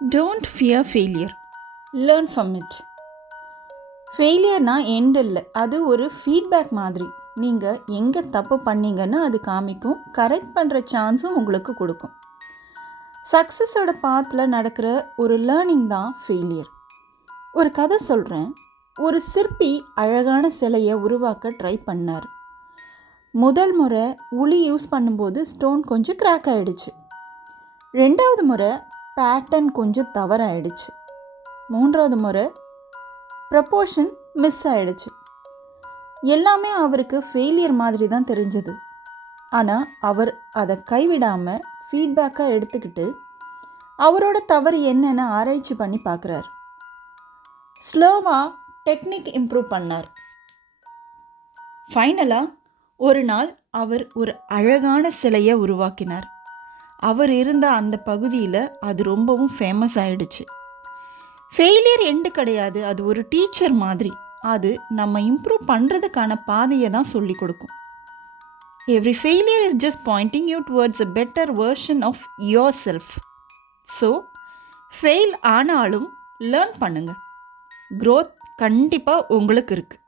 Don't fear failure. Learn from it. ஃபெயிலியர்னா end இல்லை, அது ஒரு ஃபீட்பேக் மாதிரி. நீங்கள் எங்கே தப்பு பண்ணீங்கன்னு அது காமிக்கும், கரெக்ட் பண்ணுற சான்ஸும் உங்களுக்கு கொடுக்கும். சக்ஸஸோட பாத்தில் நடக்கிற ஒரு லேர்னிங் தான் ஃபெயிலியர். ஒரு கதை சொல்கிறேன். ஒரு சிற்பி அழகான சிலையை உருவாக்க ட்ரை பண்ணார். முதல் முறை உளி யூஸ் பண்ணும்போது ஸ்டோன் கொஞ்சம் கிராக் ஆகிடுச்சு. ரெண்டாவது முறை பேட்டர்ன் கொஞ்சம் தவறாயிடுச்சு. மூன்றாவது முறை ப்ரப்போர்ஷன் மிஸ் ஆகிடுச்சு. எல்லாமே அவருக்கு ஃபெயிலியர் மாதிரி தான் தெரிஞ்சது. ஆனால் அவர் அதை கைவிடாமல் ஃபீட்பேக்காக எடுத்துக்கிட்டு அவரோட தவறு என்னென்னு ஆராய்ச்சி பண்ணி பார்க்குறார். ஸ்லோவாக டெக்னிக் இம்ப்ரூவ் பண்ணார். ஃபைனலாக ஒரு நாள் அவர் ஒரு அழகான சிலையை உருவாக்கினார். அவர் இருந்த அந்த பகுதியில் அது ரொம்பவும் ஃபேமஸ் ஆகிடுச்சு. ஃபெயிலியர் எண்டு கிடையாது, அது ஒரு டீச்சர் மாதிரி. அது நம்ம இம்ப்ரூவ் பண்ணுறதுக்கான பாதையை தான் சொல்லி கொடுக்கும். Every failure is just pointing you towards a better version of your self. So fail ஆனாலும் லேர்ன் பண்ணுங்கள். க்ரோத் கண்டிப்பாக உங்களுக்கு இருக்குது.